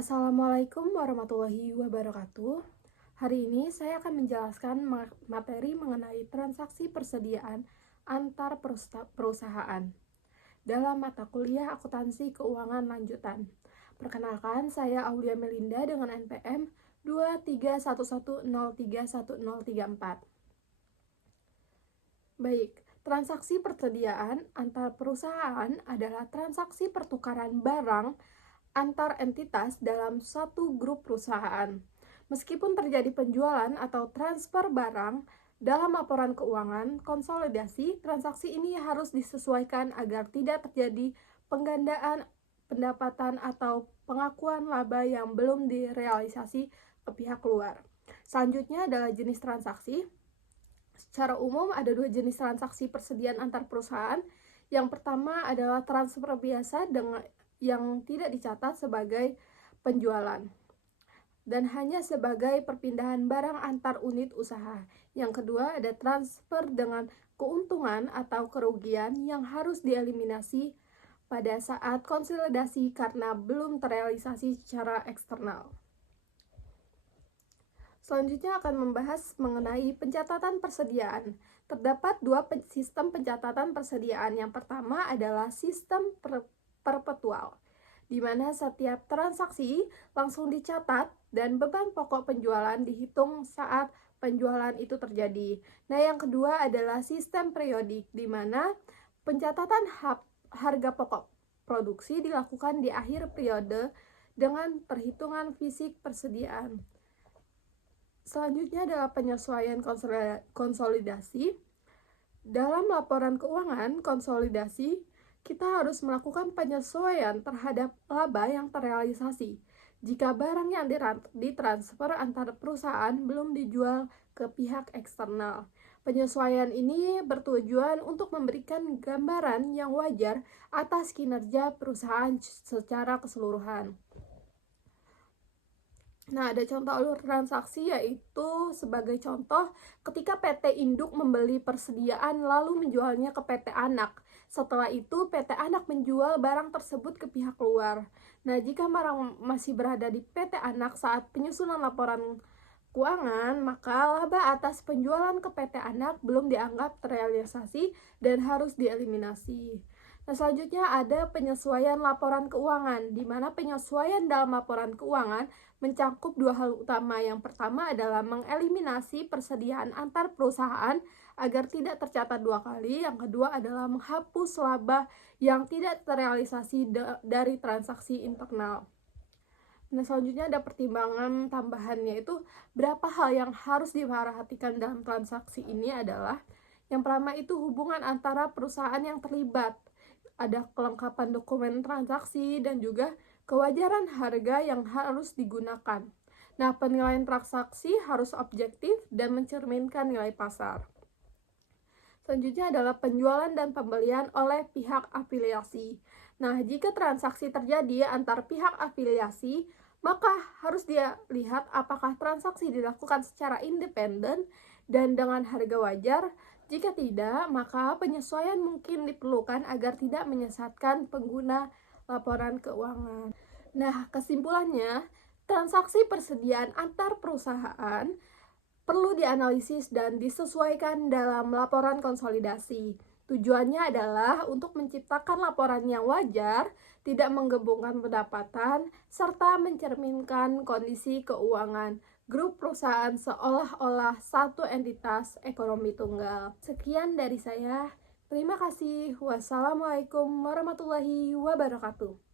Assalamualaikum warahmatullahi wabarakatuh. Hari ini saya akan menjelaskan materi mengenai transaksi persediaan antar perusahaan dalam mata kuliah akuntansi keuangan lanjutan. Perkenalkan, saya Aulia Melinda dengan NPM 23110311034. Baik, transaksi persediaan antar perusahaan adalah transaksi pertukaran barang antar entitas dalam satu grup perusahaan. Meskipun terjadi penjualan atau transfer barang, dalam laporan keuangan konsolidasi, transaksi ini harus disesuaikan agar tidak terjadi penggandaan pendapatan atau pengakuan laba yang belum direalisasi ke pihak luar. Selanjutnya adalah jenis transaksi. Secara umum ada dua jenis transaksi persediaan antar perusahaan. Yang pertama adalah transfer biasa dengan yang tidak dicatat sebagai penjualan dan hanya sebagai perpindahan barang antar unit usaha. Yang kedua ada transfer dengan keuntungan atau kerugian yang harus dieliminasi pada saat konsolidasi karena belum terrealisasi secara eksternal. Selanjutnya akan membahas mengenai pencatatan persediaan. Terdapat dua sistem pencatatan persediaan. Yang pertama adalah sistem perpetual, di mana setiap transaksi langsung dicatat dan beban pokok penjualan dihitung saat penjualan itu terjadi. Nah, yang kedua adalah sistem periodik, di mana pencatatan harga pokok produksi dilakukan di akhir periode dengan perhitungan fisik persediaan. Selanjutnya adalah penyesuaian konsolidasi. Dalam laporan keuangan konsolidasi, kita harus melakukan penyesuaian terhadap laba yang terrealisasi jika barang yang ditransfer antar perusahaan belum dijual ke pihak eksternal. Penyesuaian ini bertujuan untuk memberikan gambaran yang wajar atas kinerja perusahaan secara keseluruhan. Nah, ada contoh alur transaksi, yaitu sebagai contoh ketika PT Induk membeli persediaan lalu menjualnya ke PT Anak. Setelah itu PT Anak menjual barang tersebut ke pihak luar. Nah, jika barang masih berada di PT Anak saat penyusunan laporan keuangan, maka laba atas penjualan ke PT Anak belum dianggap terrealisasi dan harus dieliminasi. Nah, selanjutnya ada penyesuaian laporan keuangan, di mana penyesuaian dalam laporan keuangan mencakup dua hal utama. Yang pertama adalah mengeliminasi persediaan antar perusahaan agar tidak tercatat dua kali. Yang kedua adalah menghapus laba yang tidak terrealisasi dari transaksi internal. Nah, selanjutnya ada pertimbangan tambahannya, itu berapa hal yang harus diperhatikan dalam transaksi ini adalah yang pertama itu hubungan antara perusahaan yang terlibat, ada kelengkapan dokumen transaksi dan juga kewajaran harga yang harus digunakan. Nah, penilaian transaksi harus objektif dan mencerminkan nilai pasar. Selanjutnya adalah penjualan dan pembelian oleh pihak afiliasi. Nah, jika transaksi terjadi antar pihak afiliasi, maka harus dilihat apakah transaksi dilakukan secara independen dan dengan harga wajar. Jika tidak, maka penyesuaian mungkin diperlukan agar tidak menyesatkan pengguna laporan keuangan. Nah, kesimpulannya, transaksi persediaan antar perusahaan perlu dianalisis dan disesuaikan dalam laporan konsolidasi. Tujuannya adalah untuk menciptakan laporan yang wajar, tidak menggabungkan pendapatan, serta mencerminkan kondisi keuangan grup perusahaan seolah-olah satu entitas ekonomi tunggal. Sekian dari saya. Terima kasih. Wassalamualaikum warahmatullahi wabarakatuh.